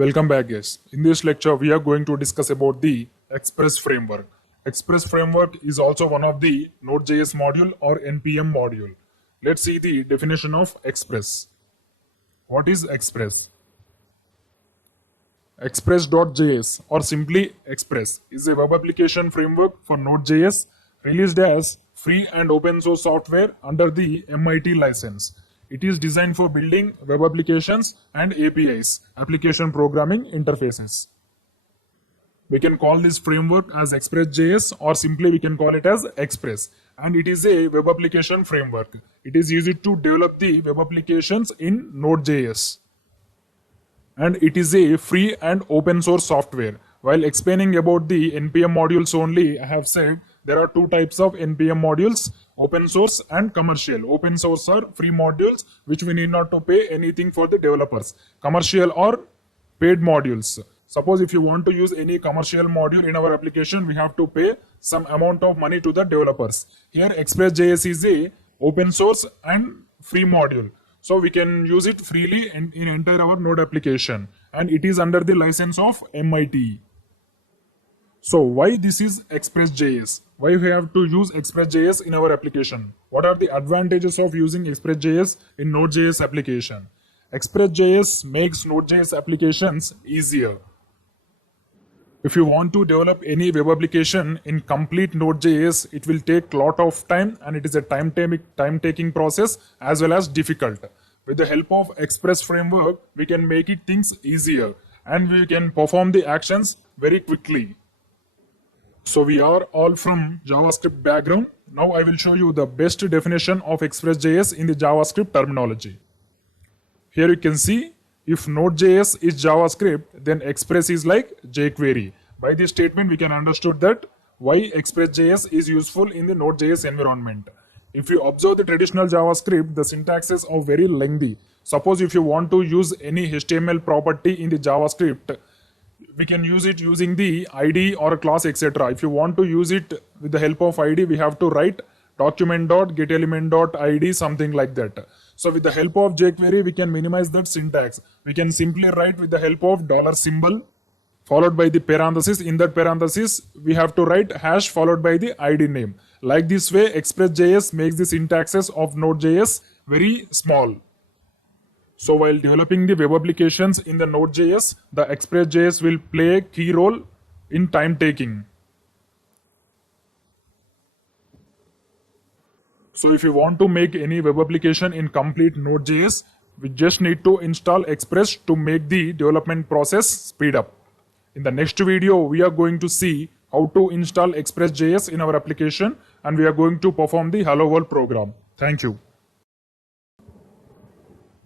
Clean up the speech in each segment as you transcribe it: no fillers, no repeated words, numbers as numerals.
Welcome back, guys. In this lecture, we are going to discuss about the Express framework. Express framework is also one of the Node.js module or NPM module. Let's see the definition of Express. What is Express? Express.js or simply Express is a web application framework for Node.js released as free and open source software under the MIT license. It is designed for building web applications and APIs, application programming interfaces. We can call this framework as Express.js or simply we can call it as Express. And it is a web application framework. It is used to develop the web applications in Node.js. And it is a free and open source software. While explaining about the NPM modules only, I have said there are two types of NPM modules, open source and commercial. Open source are free modules which we need not to pay anything for the developers. Commercial or paid modules. Suppose if you want to use any commercial module in our application, we have to pay some amount of money to the developers. Here Express.js is a open source and free module. So we can use it freely in entire our Node application, and it is under the license of MIT. So why this is Express.js? Why we have to use Express.js in our application? What are the advantages of using Express.js in Node.js application? Express.js makes Node.js applications easier. If you want to develop any web application in complete Node.js, it will take a lot of time and it is a time-taking process as well as difficult. With the help of Express framework, we can make it things easier and we can perform the actions very quickly. So we are all from JavaScript background. Now I will show you the best definition of Express.js in the JavaScript terminology. Here you can see if Node.js is JavaScript, then Express is like JQuery. By this statement, we can understood that why Express.js is useful in the Node.js environment. If you observe the traditional JavaScript, the syntaxes are very lengthy. Suppose if you want to use any HTML property in the JavaScript, we can use it using the ID or class, etc. If you want to use it with the help of ID, we have to write document.getElement.id, something like that. So with the help of jQuery, we can minimize that syntax. We can simply write with the help of $ symbol followed by the parenthesis. In that parenthesis, we have to write hash followed by the ID name. Like this way, Express.js makes the syntaxes of Node.js very small. So while developing the web applications in the Node.js, the Express.js will play a key role in time taking. So if you want to make any web application in complete Node.js, we just need to install Express to make the development process speed up. In the next video, we are going to see how to install Express.js in our application and we are going to perform the Hello World program. Thank you.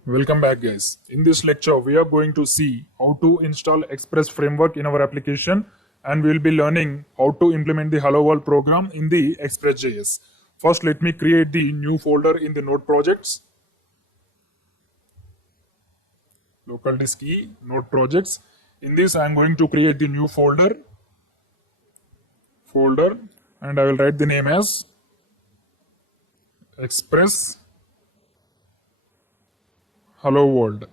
Welcome back, guys. In this lecture, we are going to see how to install Express framework in our application and we will be learning how to implement the Hello World program in the Express.js. First, let me create the new folder in the Node projects. Local disk E, Node projects. In this, I am going to create the new folder, and I will write the name as Express Hello World.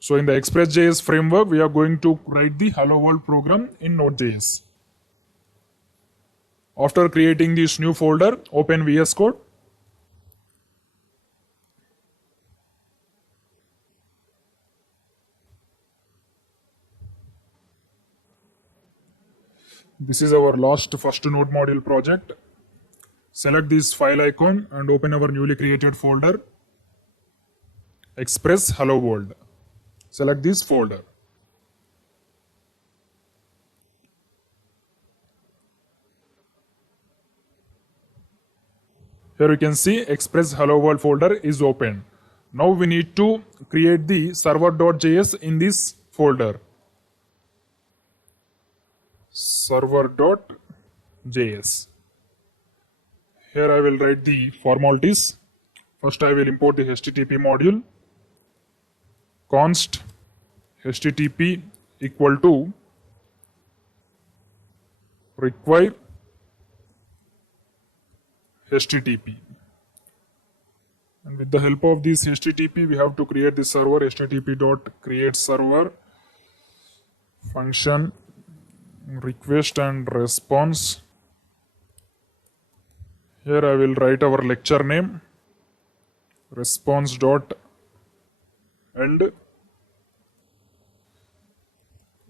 So in the Express.js framework, we are going to write the Hello World program in Node.js. After creating this new folder, open VS Code. This is our first Node module project. Select this file icon and open our newly created folder, Express Hello World. Select this folder. Here you can see Express Hello World folder is open. Now we need to create the server.js in this folder. Server.js. Here I will write the formalities. First I will import the HTTP module. Const HTTP equal to require HTTP. And with the help of this HTTP, we have to create the server http.create server function request and response. Here I will write our lecture name, response dot end.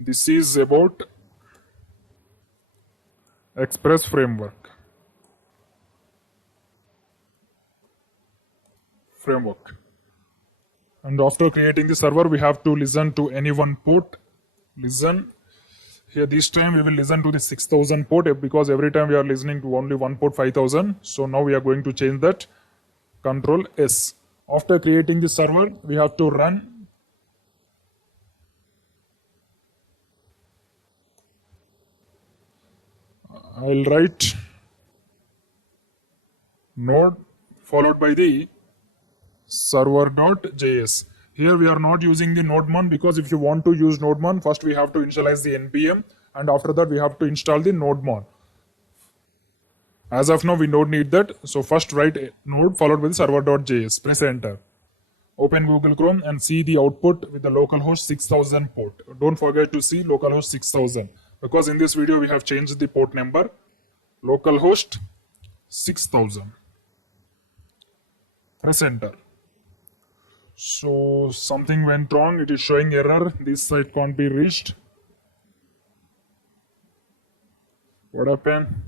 This is about Express framework. And after creating the server, we have to listen to any one port. Listen. Here this time we will listen to the 6000 port because every time we are listening to only one port 5000. So now we are going to change that. Control S. After creating the server, we have to run. I'll write node followed by the server.js. Here we are not using the NodeMon because if you want to use NodeMon, first we have to initialize the npm and after that we have to install the NodeMon. As of now we don't need that. So first write node followed by the server.js. Press enter. Open Google Chrome and see the output with the localhost 6000 port. Don't forget to see localhost 6000 because in this video we have changed the port number. Localhost 6000. Press enter. So something went wrong. It is showing error. This site can't be reached. What happened?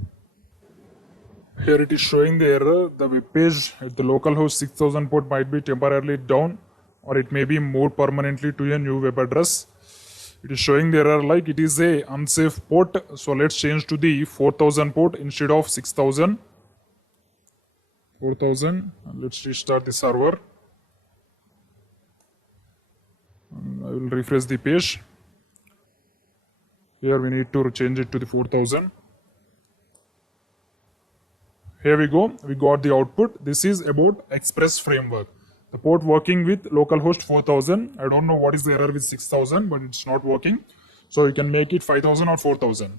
Here it is showing the error. The web page at the localhost 6000 port might be temporarily down or it may be moved permanently to a new web address. It is showing the error like it is a unsafe port. So let's change to the 4000 port instead of 6000. 4000. Let's restart the server. I will refresh the page. Here we need to change it to the 4000. Here we go. We got the output. This is about Express framework. The port working with localhost 4000. I don't know what is the error with 6000, but it's not working. So you can make it 5000 or 4000.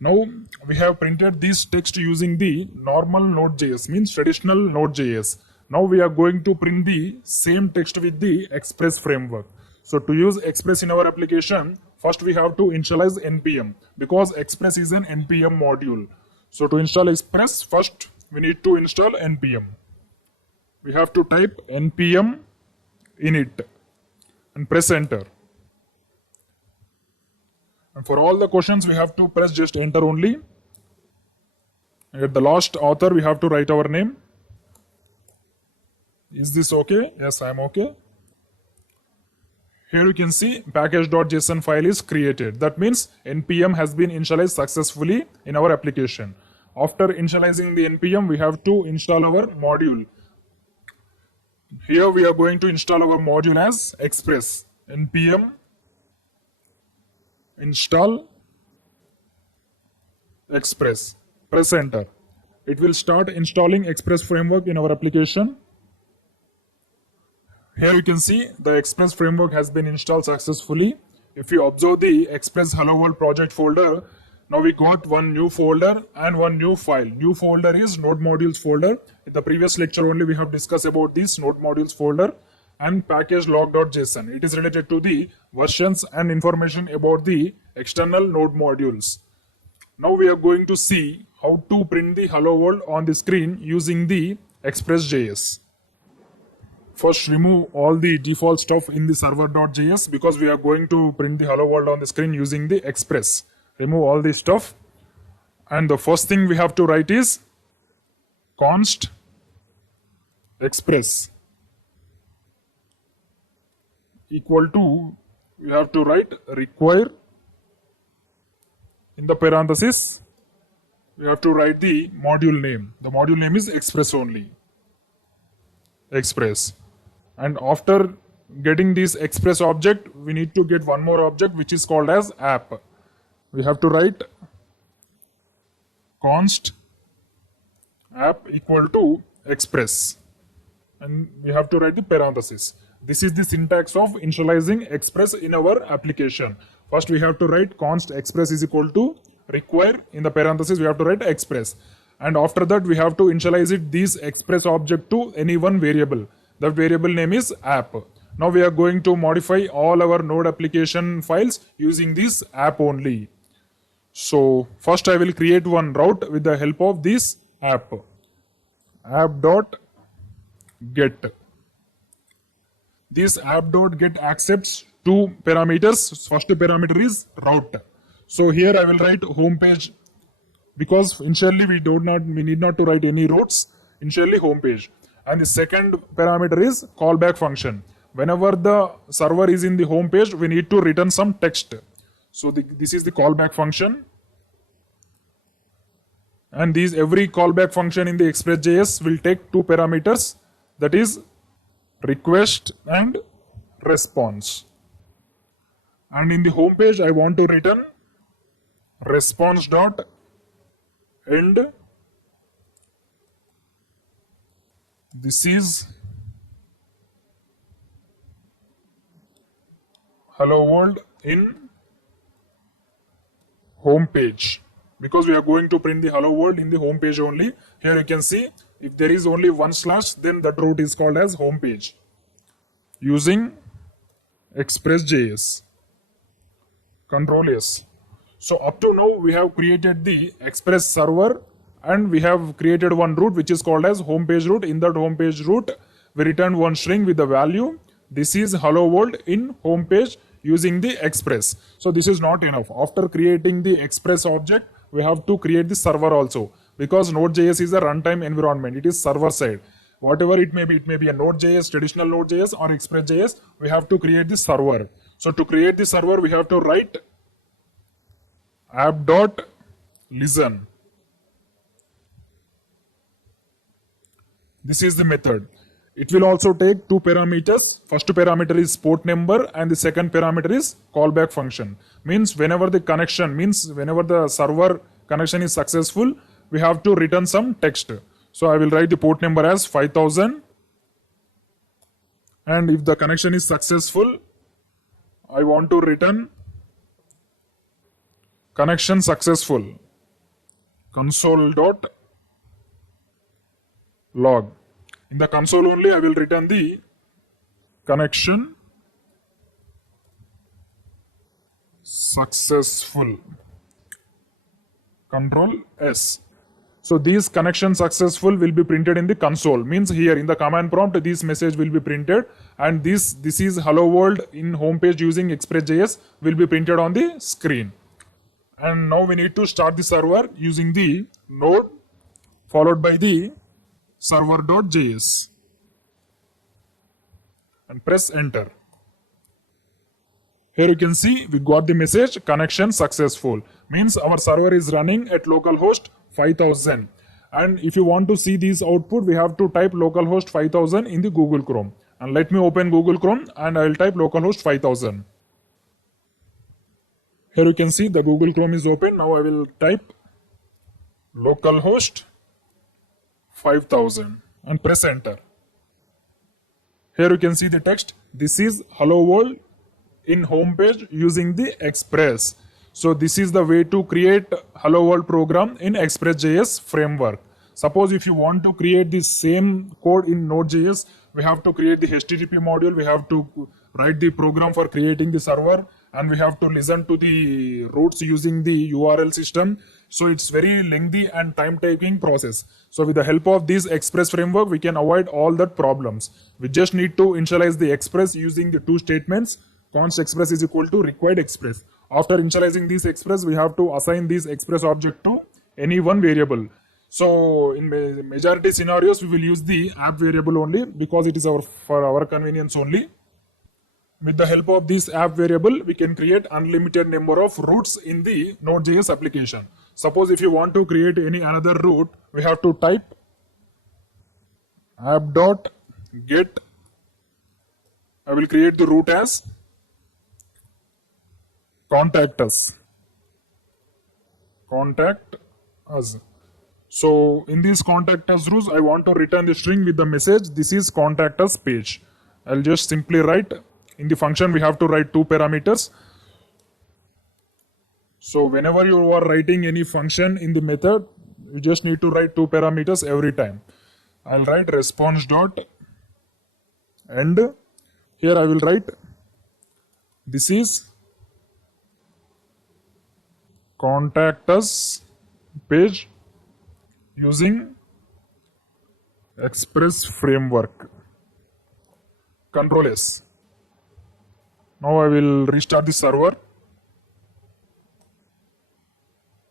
Now we have printed this text using the normal node.js, means traditional node.js. Now we are going to print the same text with the Express framework. So to use Express in our application, first we have to initialize npm because Express is an npm module. So to install Express, first we need to install npm. We have to type npm init and press enter. And for all the questions, we have to press just enter only. And at the last author, we have to write our name. Is this okay? Yes, I am okay. Here you can see package.json file is created. That means npm has been initialized successfully in our application. After initializing the npm, we have to install our module. Here we are going to install our module as Express. npm install Express. Press enter. It will start installing Express framework in our application. Here you can see the Express framework has been installed successfully. If you observe the Express Hello World project folder, now we got one new folder and one new file. New folder is Node Modules folder. In the previous lecture only we have discussed about this Node Modules folder and package log.json. It is related to the versions and information about the external Node modules. Now we are going to see how to print the Hello World on the screen using the Express.js. First, remove all the default stuff in the server.js because we are going to print the Hello World on the screen using the Express. Remove all the stuff. And the first thing we have to write is const express equal to, we have to write require in the parenthesis. We have to write the module name. The module name is Express only. Express. And after getting this Express object, we need to get one more object which is called as app. We have to write const app equal to Express. And we have to write the parenthesis. This is the syntax of initializing Express in our application. First we have to write const Express is equal to require, in the parenthesis we have to write Express. And after that we have to initialize it, this Express object, to any one variable. The variable name is app. Now we are going to modify all our node application files using this app only. So first I will create one route with the help of this app. App.get. This app.get accepts two parameters. First parameter is route. So here I will write home page, because initially we need not to write any routes. Initially home page. And the second parameter is callback function. Whenever the server is in the home page, we need to return some text. So this is the callback function. And every callback function in the Express.js will take two parameters, that is request and response. And in the home page, I want to return response.end. This is hello world in home page, because we are going to print the hello world in the home page only. Here you can see if there is only one slash, then that route is called as home page using Express.js. Control S. So up to now we have created the Express server and we have created one route which is called as home page route. In that home page route we return one string with the value. This is hello world in home page using the Express. So this is not enough. After creating the Express object, we have to create the server also, because Node.js is a runtime environment. It is server side. Whatever it may be a Node.js, traditional Node.js or Express.js, we have to create the server. So to create the server, we have to write app.listen. This is the method. It will also take two parameters. First parameter is port number and the second parameter is callback function. Means whenever the server connection is successful, we have to return some text. So I will write the port number as 5000, and if the connection is successful, I want to return connection successful, console.log. In the console only I will return the connection successful, Control S. So these connection successful will be printed in the console. Means here in the command prompt this message will be printed, and this is hello world in home page using Express.js will be printed on the screen. And now we need to start the server using the node followed by the server.js and press enter. Here you can see we got the message connection successful. Means our server is running at localhost 5000. And if you want to see this output, we have to type localhost 5000 in the Google Chrome. And let me open Google Chrome and I will type localhost 5000. Here you can see the Google Chrome is open. Now I will type localhost 5000 and press enter. Here you can see the text. This is hello world in home page using the Express. So this is the way to create hello world program in Express.js framework. Suppose if you want to create the same code in Node.js, we have to create the HTTP module, we have to write the program for creating the server, and we have to listen to the routes using the URL system. So it's very lengthy and time-taking process. So with the help of this Express framework, we can avoid all that problems. We just need to initialize the Express using the two statements. Const Express is equal to required Express. After initializing this Express, we have to assign this Express object to any one variable. So in majority scenarios, we will use the app variable only, because it is for our convenience only. With the help of this app variable, we can create unlimited number of routes in the Node.js application. Suppose if you want to create any another route, we have to type app.get. I will create the route as contact us. Contact us. So in this contact us routes, I want to return the string with the message, this is contact us page. I'll just simply write, in the function we have to write two parameters. So whenever you are writing any function in the method, you just need to write two parameters every time. I'll write response.end. Here I will write, this is contact us page using Express framework. Control S. Now I will restart the server.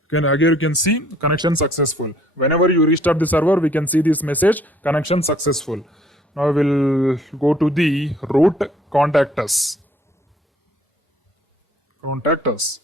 Here you can see connection successful. Whenever you restart the server, we can see this message, connection successful. Now I will go to the root, contact us. Contact us.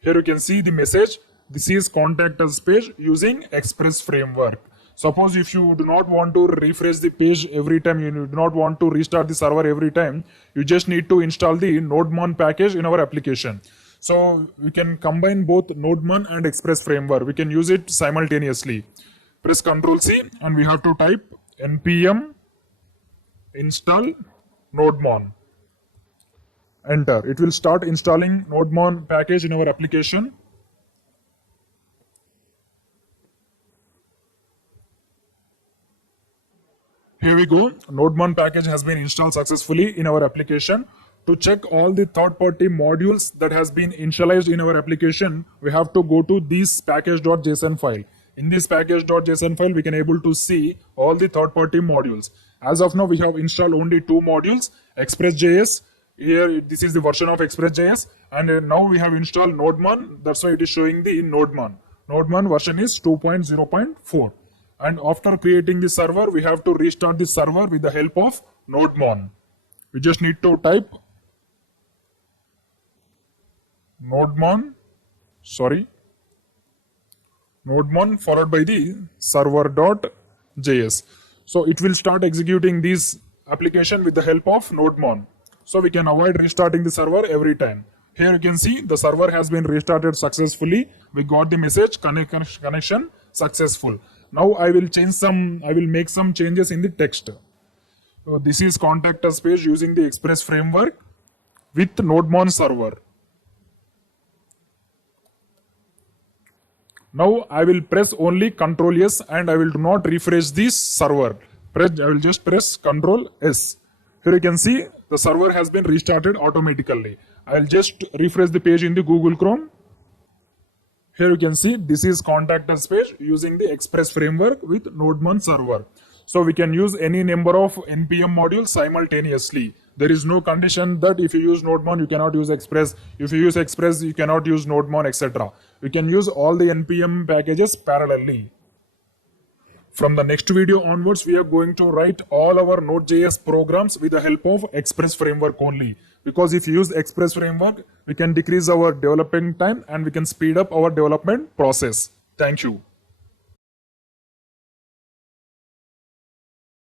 Here you can see the message, this is contact us page using Express framework. Suppose if you do not want to refresh the page every time, you do not want to restart the server every time, you just need to install the NodeMon package in our application. So we can combine both NodeMon and Express framework. We can use it simultaneously. Press Ctrl C and we have to type npm install NodeMon. Enter. It will start installing NodeMon package in our application. Here we go. NodeMon package has been installed successfully in our application. To check all the third-party modules that has been initialized in our application, we have to go to this package.json file. In this package.json file, we can able to see all the third-party modules. As of now, we have installed only 2 modules, Express.js. Here, this is the version of Express.js, and now we have installed NodeMon. That's why it is showing the NodeMon. NodeMon version is 2.0.4. And after creating the server, we have to restart the server with the help of NodeMon. We just need to type NodeMon followed by the server.js. So it will start executing this application with the help of NodeMon. So we can avoid restarting the server every time. Here you can see the server has been restarted successfully. We got the message connection successful. Now I will make some changes in the text. So this is contact us page using the Express framework with NodeMon server. Now I will press only Ctrl S and I will do not refresh this server. I will just press Ctrl S. Here you can see the server has been restarted automatically. I will just refresh the page in the Google Chrome. Here you can see this is contact us page using the Express framework with NodeMon server. So we can use any number of npm modules simultaneously. There is no condition that if you use NodeMon you cannot use Express. If you use Express you cannot use NodeMon, etc. We can use all the npm packages parallelly. From the next video onwards, we are going to write all our Node.js programs with the help of Express framework only. Because if you use Express framework, we can decrease our developing time and we can speed up our development process. Thank you.